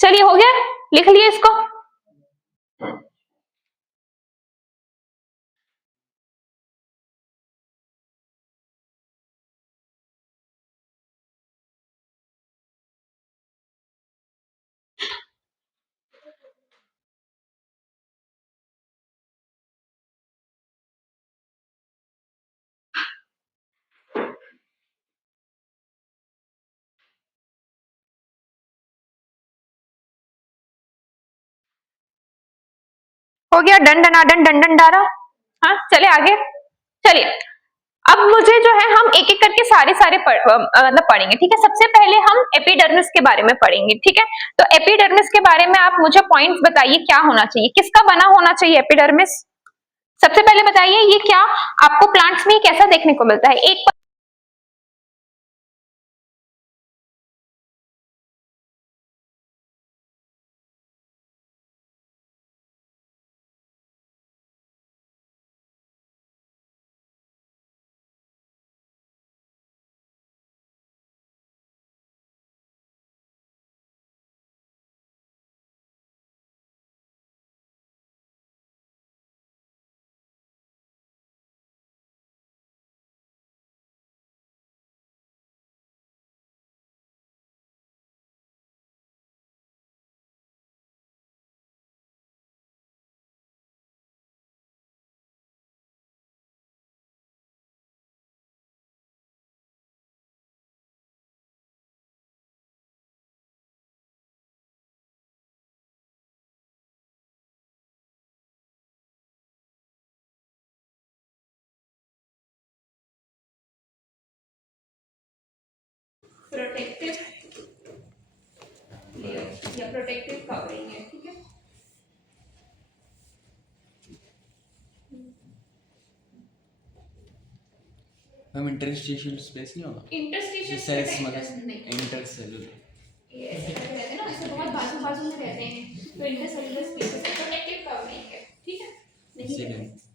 चलिए हो गया, लिख लिए इसको। हो गया, डन डनाडन डन डन डारा। हाँ चले आगे। चलिए अब मुझे जो है हम एक एक करके सारे मतलब पढ़ेंगे, ठीक है। सबसे पहले हम एपिडर्मिस के बारे में पढ़ेंगे, ठीक है। तो एपिडर्मिस के बारे में आप मुझे पॉइंट्स बताइए, क्या होना चाहिए, किसका बना होना चाहिए एपिडर्मिस। सबसे पहले बताइए ये क्या आपको प्लांट्स में कैसा देखने को मिलता है। एक प्रोटेक्टिव लेयर या प्रोटेक्टिव कवरिंग है, ठीक है। मैम इंटरस्टिशियल स्पेस नहीं होगा, इंटरस्टिशियल सेल्स मतलब इंटरसेलुलर, ये ऐसे करके रहते हैं ना, ऐसे बहुत बाजू बाजू में रहते हैं, तो इंटरसेलुलर स्पेसेस प्रोटेक्टिव कवरिंग है, ठीक है। नहीं रहते।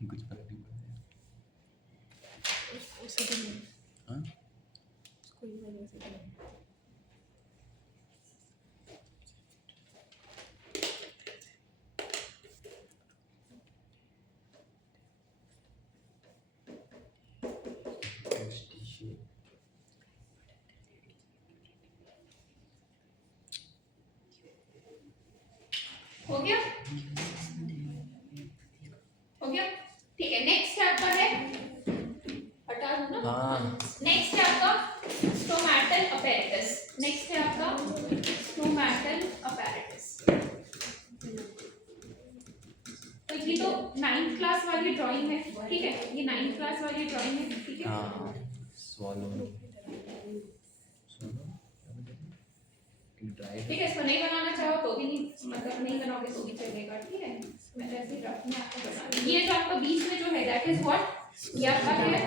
कुछ फर्क नहीं पड़ता। हाँ हो गया, हो गया, ठीक है। नेक्स्ट आपका है, हटा दो ना। हाँ नेक्स्ट है आपका स्टोमैटल अपैरेटस। नेक्स्ट है आपका स्टोमैटल अपैरेटस। तो ये तो 9th क्लास वाली ड्राइंग है, ठीक है। ये 9th क्लास वाली ड्राइंग है, ठीक है। हाँ स्वॉलो ठीक है, इसको नहीं बनाना चाहो तो भी नहीं, मतलब नहीं बनाओगे तो भी चलेगा, ठीक है। मैं ऐसे ही रफ में आपको बता दूं। ये जो आपका बीच में जो है दैट इज व्हाट, ये आपका है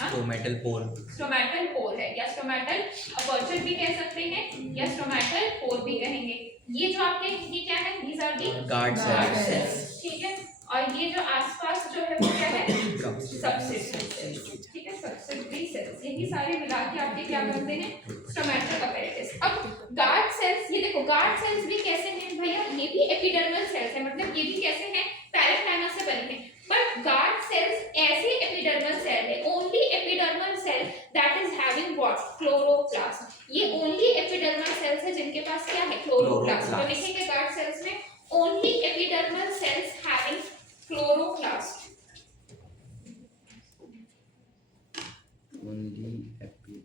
स्टोमेटल पोर, स्टोमैटल पोर है, या स्टोमैटल अपर्चर भी कह सकते हैं, या स्टोमैटल पोर भी कहेंगे। ये जो आपके ये क्या है, these are the guard cells, ठीक है। और ये जो आसपास जो है वो क्या है, सबसिडरी सेल्स, ठीक है। सबसिडरी सेल्स, यही सारे मिला के आपके क्या बनते हैं, स्टोमैटल अपैरेटस। अब गार्ड सेल्स, ये देखो गार्ड सेल्स भी कैसे हैं भैया, ये भी एपिडर्मल सेल्स है, मतलब ये भी कैसे हैं, पैरेन्काइमा से बने हैं। बट गार्ड सेल्स ऐसी एपिडर्मल सेल है, only epidermal cell that is having what, chloroplast. ये ओनली एपिडर्मल सेल्स है जिनके पास क्या है, क्लोरोप्लास्ट। तो लिखेंगे गार्ड सेल्स में only epidermal cells having chloroplast. Only epi,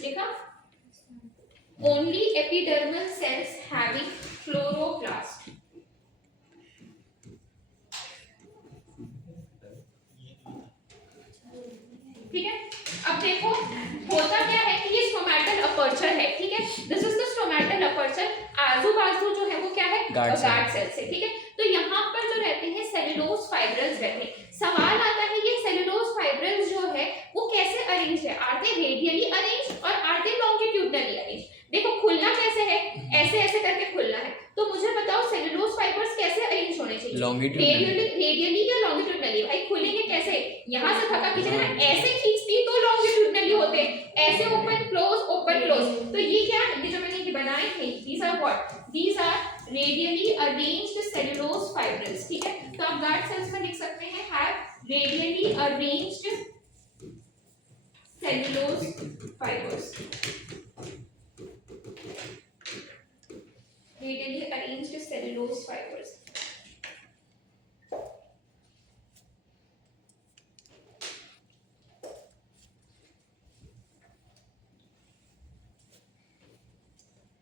लिखा, only epidermal cells having chloroplast, ठीक है। अब देखो होता क्या है कि ये स्टोमेटल अपर्चर है, ठीक है, this is the stomatal aperture, आजू बाजू जो है वो क्या है, गार्ड सेल्स है, ठीक है। तो यहाँ पर जो रहते हैं सेलुलोज फाइब्रिल्स रहते हैं। सवाल आता है ये सेलुलोज फाइब्रिल्स जो है वो कैसे अरेंज है, आर दे रेडियली अरेंज और आर दे लॉन्गिट्यूडनली अरेंज। देखो खुलना कैसे है, ऐसे ऐसे करके खुलना है, तो मुझे बताओ सेलुलोज फाइबर्स कैसे अरेंज होने चाहिए, रेडियली या लॉन्गिट्यूडनली? भाई खुलेंगे कैसे, यहाँ से धक्का खींचेगा ना, ऐसे खींचती तो लॉन्गिट्यूडनली होते, ऐसे ओपन क्लोज। तो ये क्या है, ये जो मैंने बनाए थे, these are what, these are radially arranged cellulose fibrils, ठीक है। तो आप गार्ड सेल्स में लिख सकते हैं have radially arranged cellulose fibers, radially arranged cellulose fibers।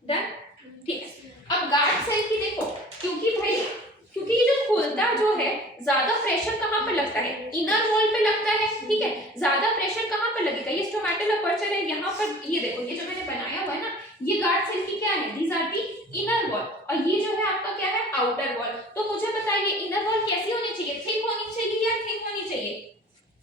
Done, ठीक है। अब गार्ड सेल की देखो, क्योंकि ये जो खुलता जो है ज्यादा प्रेशर कहाँ पर लगता है, इनर वॉल पे लगता है, ठीक है। ज्यादा प्रेशर कहाँ पर लगेगा, ये स्टोमेटल अपर्चर है, यहाँ पर ये देखो, ये जो मैंने बनाया हुआ है ना, ये गार्ड सेल की क्या है, these are the inner wall, और ये जो है आपका क्या है, आउटर वॉल। तो मुझे बताइए इनर वॉल कैसी होनी चाहिए, थिक होनी चाहिए या थिन होनी चाहिए?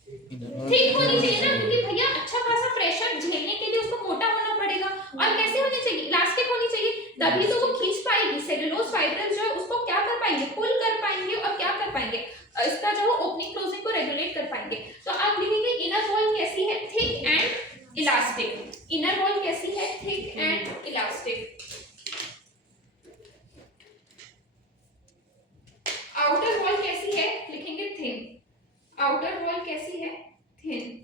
थिक होनी चाहिए ना, क्योंकि भैया अच्छा खासा प्रेशर झेलने के लिए उसको मोटा होना पड़ेगा। और कैसे होनी चाहिए, इलास्टिक होनी चाहिए, तभी तो वो खींच पाएगी। सेलुलोज फाइब्रिल्स जो है उसको क्या कर पाएंगे, पुल कर पाएंगे, और क्या कर पाएंगे, इसका जो है ओपनिंग क्लोजिंग को रेगुलेट कर पाएंगे। तो आप लिखेंगे इनर वॉल कैसी है, thick and elastic. Inner wall कैसी है, thick and elastic. Outer wall कैसी है, लिखेंगे थिन। आउटर वॉल कैसी है, थिन।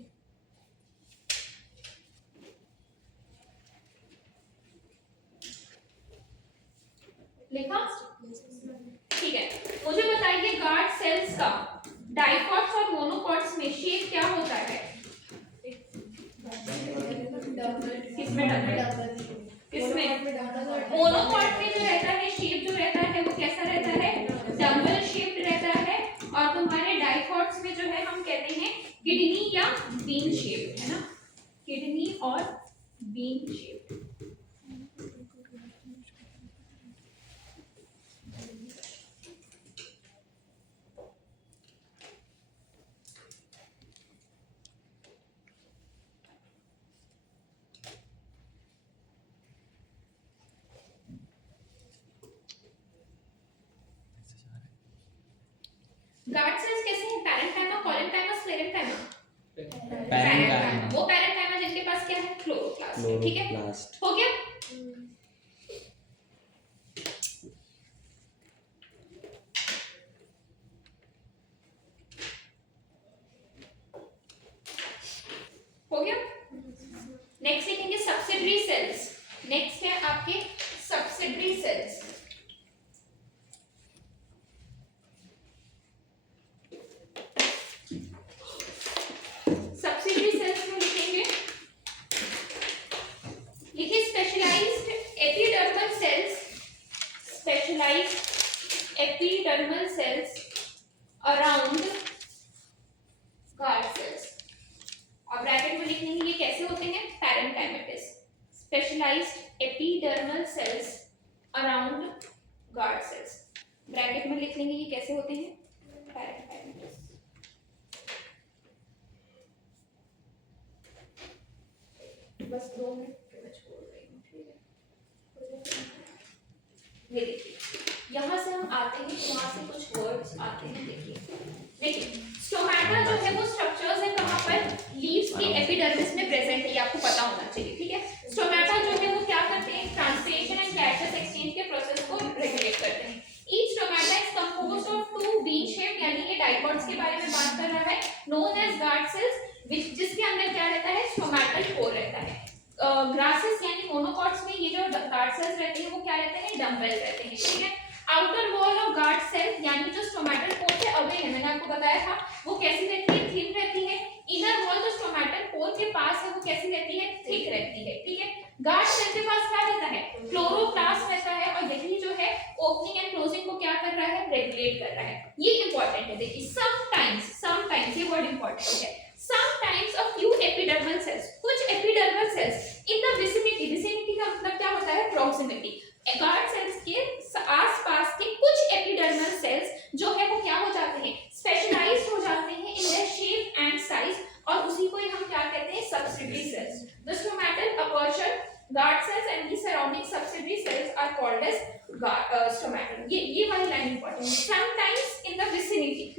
लिखा, ठीक है। मुझे बताइए गार्ड सेल्स का डाइकॉट्स और मोनोकॉट्स में शेप क्या होता है? किसमें डबल, किसमें? मोनोकॉट में जो रहता है शेप जो रहता है वो कैसा रहता है, डबल शेप्ड रहता है। और तुम्हारे डाइकॉट्स में जो है हम कहते हैं किडनी या बीन शेप, है ना, किडनी और बीन शेप। गार्ड सेल्स कैसे हैं, पैरेंकाइमा, कोलेनकाइमा, स्क्लेरेनकाइमा? पैरेंकाइमा। वो पैरेंकाइमा जिनके पास क्या है, क्लोरोप्लास्ट, ठीक है, हो गया। हो गया। नेक्स्ट लिखेंगे सब्सिडरी सेल्स। नेक्स्ट है आपके सब्सिडरी सेल्स। सब्सिडरी सेल्स में लिखेंगे, लिखिए specialized epidermal cells, specialized epidermal cells around guard cells. और ब्रैकेट में लिख लेंगे ये कैसे होते हैं, parenchymatous. Specialized epidermal cells around guard cells, bracket में लिख लेंगे ये कैसे होते हैं, पैरेंकाइमेटिस। बस 2 मिनट मैं छोड़ रही हूँ, ठीक है। ये देखिए, यहाँ से हम आते हैं, वहाँ से कुछ वर्ड्स आते हैं। देखिए स्टोमेटा जो है वो स्ट्रक्चर्स है कहाँ पर, लीव्स के एपिडर्मिस में प्रेजेंट है, ये आपको पता होना चाहिए, ठीक है। स्टोमेटा जो है वो क्या करते हैं, ट्रांसपिरेशन एंड गैसेस एक्सचेंज के प्रोसेस को रेगुलेट करते हैं। Each stomata is composed of 2 bean shape, यानी ये डाइकॉट्स के बारे में बात कर रहा है, नोन एज गार्ड सेल्स, जिसके अंदर क्या रहता है, स्टोमेटल कोर रहता है। ग्रासेस यानी मोनोकॉट्स में ये जो गार्ड सेल्स रहते हैं वो क्या रहते हैं, डम्बेल रहते हैं, ठीक है। Outer wall of guard cell यानी जो स्टोमेटल कोर से अवे है, मैंने आपको बताया था, वो कैसी रहती है, थिन रहती है। इनर वॉल जो स्टोमेटल कोर के पास है वो कैसी रहती है, थिक रहती है, ठीक है। गार्ड सेल के पास क्या रहता है, क्लोरोप्लास्ट रहता है, और यही जो है ओपनिंग एंड क्लोजिंग को क्या कर रहा है, रेगुलेट कर रहा है। ये इंपॉर्टेंट है, देखिए समटाइम्स ये वर्ड इंपॉर्टेंट है। Sometimes a few epidermal cells, कुछ epidermal cells in the vicinity, vicinity का मतलब क्या होता है, प्रॉक्सिमिटी, गार्ड सेल्स के आसपास के कुछ एपिडर्मल सेल्स जो है वो क्या हो जाते हैं, स्पेशलाइज्ड हो जाते हैं in their shape and size, और उसी को ही हम क्या कहते हैं, subsidiary cells. The stomatal aperture, guard cells and the surrounding subsidiary cells are called as stomatal. ये वाली लाइन इंपॉर्टेंट है। Sometimes in the vicinity,